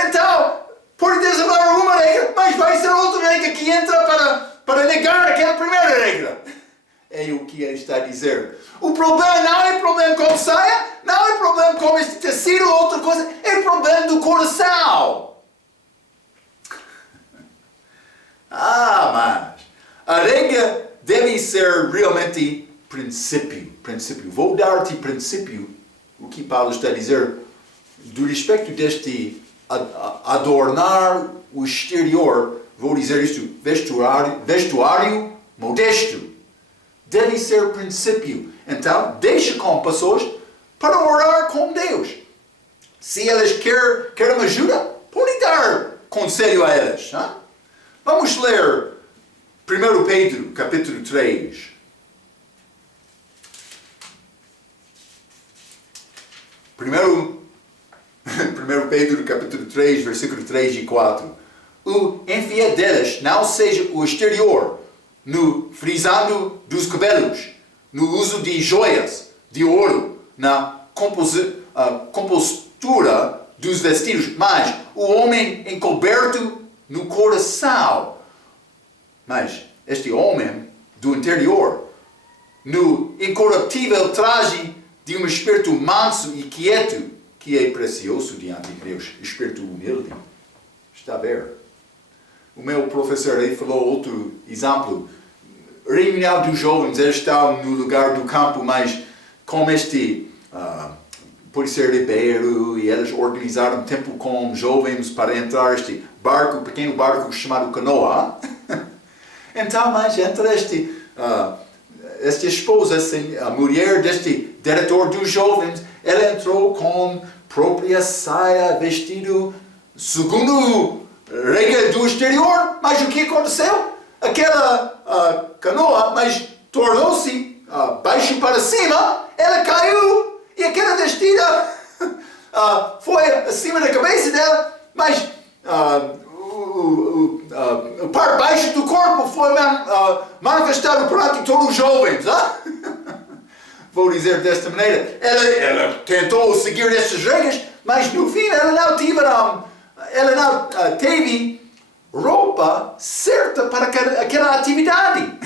Então, pode desabar uma regra, mas vai ser outra regra que entra para negar aquela primeira regra. É o que ele está a dizer. O problema não é problema com saia, não é problema com este tecido ou outra coisa, é problema do coração. Mas a regra deve ser realmente princípio. Vou dar-te princípio, o que Paulo está a dizer, do respeito deste adornar o exterior. Vou dizer isto, vestuário modesto. Deve ser princípio. Então, deixa com pessoas para orar com Deus. Se elas querem ajuda, pode dar conselho a elas. Hein? Vamos ler 1 Pedro, capítulo 3. 1 Pedro, capítulo 3, versículo 3 e 4. O enfiar delas não seja o exterior, no frisando dos cabelos, no uso de joias, de ouro, na compostura dos vestidos, mas o homem encoberto no coração. Mas este homem do interior, no incorruptível traje de um espírito manso e quieto, que é precioso diante de Deus, espírito humilde. Está a ver? O meu professor aí falou outro exemplo. Reunião dos jovens, eles estão no lugar do campo, mas como este, pode ser ribeiro, e eles organizaram um tempo com jovens para entrar este barco, pequeno barco chamado canoa. Então, mas entra esta esposa, a mulher deste diretor dos jovens, ela entrou com própria saia, vestido segundo regra do exterior, mas o que aconteceu? Aquela canoa, mas tornou-se baixo para cima, ela caiu e aquela vestida foi acima da cabeça dela, mas o par baixo do corpo foi manifestado perante todos os jovens. Vou dizer desta maneira, ela tentou seguir estas regras, mas no fim ela não teve roupa certa para aquela atividade.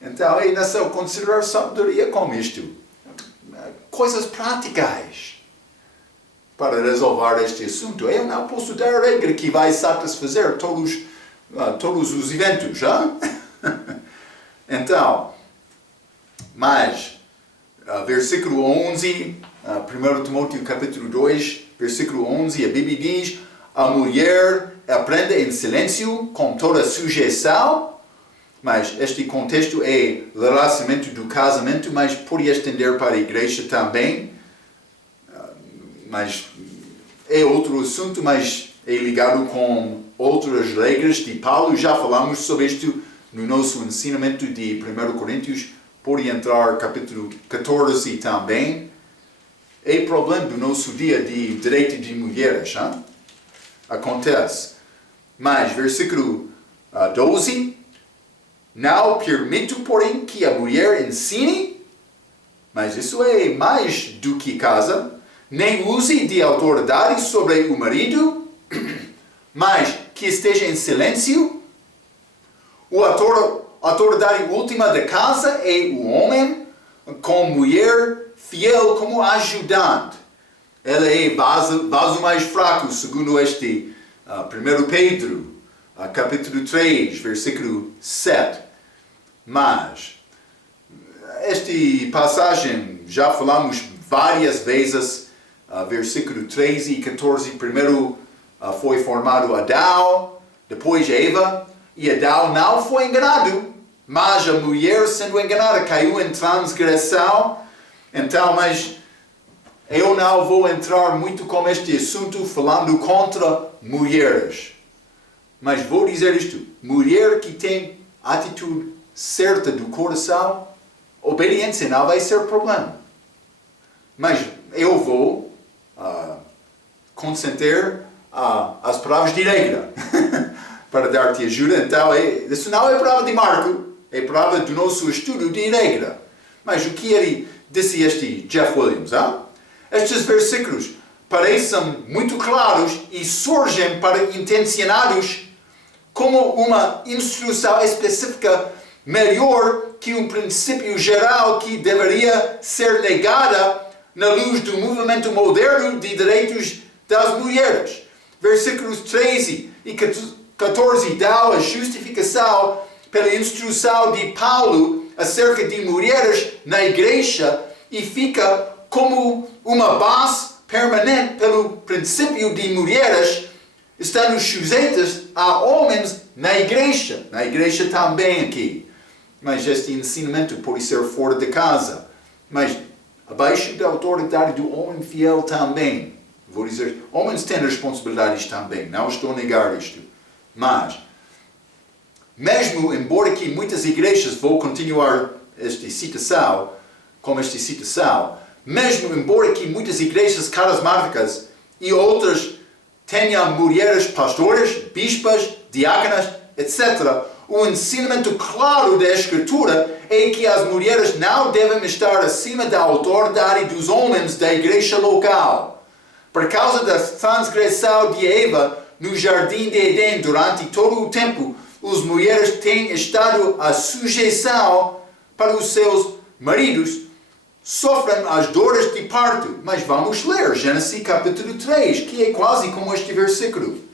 Então, ainda só considerar sabedoria como isto. Coisas práticas para resolver este assunto. Eu não posso dar a regra que vai satisfazer todos os eventos. Então, mas, versículo 11, 1 Timóteo capítulo 2, versículo 11, a Bíblia diz, a mulher aprende em silêncio, com toda sujeição, mas este contexto é o relacionamento do casamento, mas pode estender para a igreja também, mas é outro assunto, mas é ligado com outras regras de Paulo. Já falamos sobre isto no nosso ensinamento de 1 Coríntios, pode entrar capítulo 14 também. É problema do nosso dia de direito de mulheres. Acontece. Mas, versículo 12. Não permito, porém, que a mulher ensine Mas isso é mais do que casa. Nem use de autoridade sobre o marido, mas que esteja em silêncio. A autoridade última da casa é o homem, com mulher fiel como ajudante. Ela é vaso mais fraco, segundo este 1 Pedro, capítulo 3, versículo 7. Mas, esta passagem já falamos várias vezes, versículo 13 e 14. Primeiro foi formado Adão, depois Eva, e Adão não foi enganado, mas a mulher, sendo enganada, caiu em transgressão. Então, mas eu não vou entrar muito com este assunto falando contra mulheres. Mas vou dizer isto: mulher que tem atitude certa do coração, obediência não vai ser problema. Mas eu vou consentir as palavras de regra para dar-te ajuda. Então, isso não é prova de Marco, é prova do nosso estudo de regra. Mas o que ele disse este Jeff Williams? Estes versículos parecem muito claros e surgem para intencionados como uma instrução específica melhor que um princípio geral que deveria ser negada na luz do movimento moderno de direitos das mulheres. Versículos 13 e 14 dão a justificação pela instrução de Paulo acerca de mulheres na igreja e fica como uma base permanente pelo princípio de mulheres estando sujeitas a homens na igreja também aqui. Mas este ensinamento pode ser fora de casa, mas abaixo da autoridade do homem fiel também. Vou dizer, homens têm responsabilidades também, não estou a negar isto. Mas, mesmo embora que muitas igrejas, vou continuar esta citação, mesmo embora que muitas igrejas carismáticas e outras tenham mulheres pastoras, bispas, diáconas, etc., o ensinamento claro da Escritura é que as mulheres não devem estar acima da autoridade dos homens da igreja local. Por causa da transgressão de Eva no jardim de Éden durante todo o tempo, as mulheres têm estado à sujeição para os seus maridos, sofrem as dores de parto. Mas vamos ler Gênesis capítulo 3, que é quase como este versículo.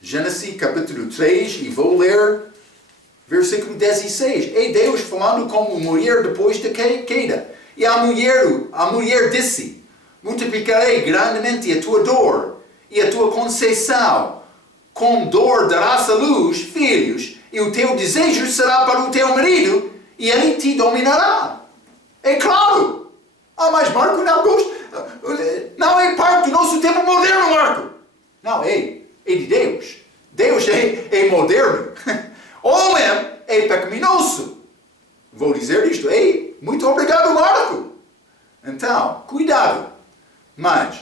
Gênesis capítulo 3, e vou ler versículo 16. É Deus falando como mulher depois da queda. E a mulher disse: multiplicarei grandemente a tua dor e a tua conceição. Com dor darás à luz filhos, e o teu desejo será para o teu marido, e ele te dominará. É claro. Mas Marco não gosta. Não é parte do nosso tempo moderno, Marco. Não, é de Deus. Deus é moderno. Homem é pecaminoso. Vou dizer isto. Muito obrigado, Marco. Então, cuidado. Mas,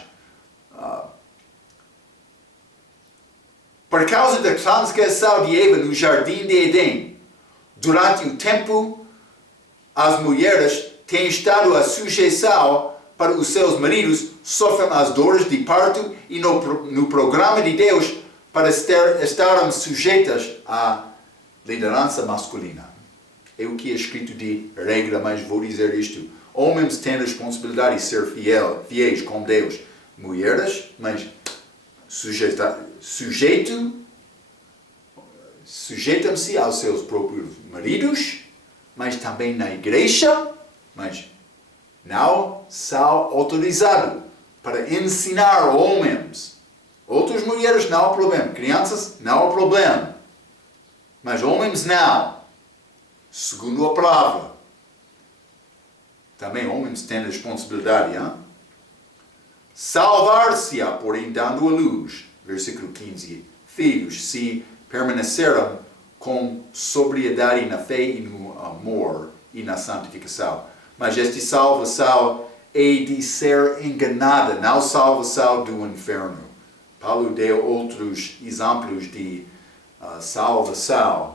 por causa da transgressão de Eva no jardim de Éden, durante o tempo, as mulheres têm estado à sujeição para os seus maridos, sofrem as dores de parto e no programa de Deus para estarem sujeitas à liderança masculina. É o que é escrito de regra, mas vou dizer isto. Homens têm a responsabilidade de ser fiéis com Deus. Mulheres, mas sujeitam-se aos seus próprios maridos, mas também na igreja, mas não são autorizados para ensinar homens. Outras mulheres não há problema, crianças não há problema, mas homens não, segundo a palavra. Também homens têm responsabilidade, hein? Salvar-se-á, porém, dando a luz. Versículo 15. Filhos, se permaneceram com sobriedade na fé e no amor e na santificação. Mas esta salvação é de ser enganada, não salvação do inferno. Paulo deu outros exemplos de salvação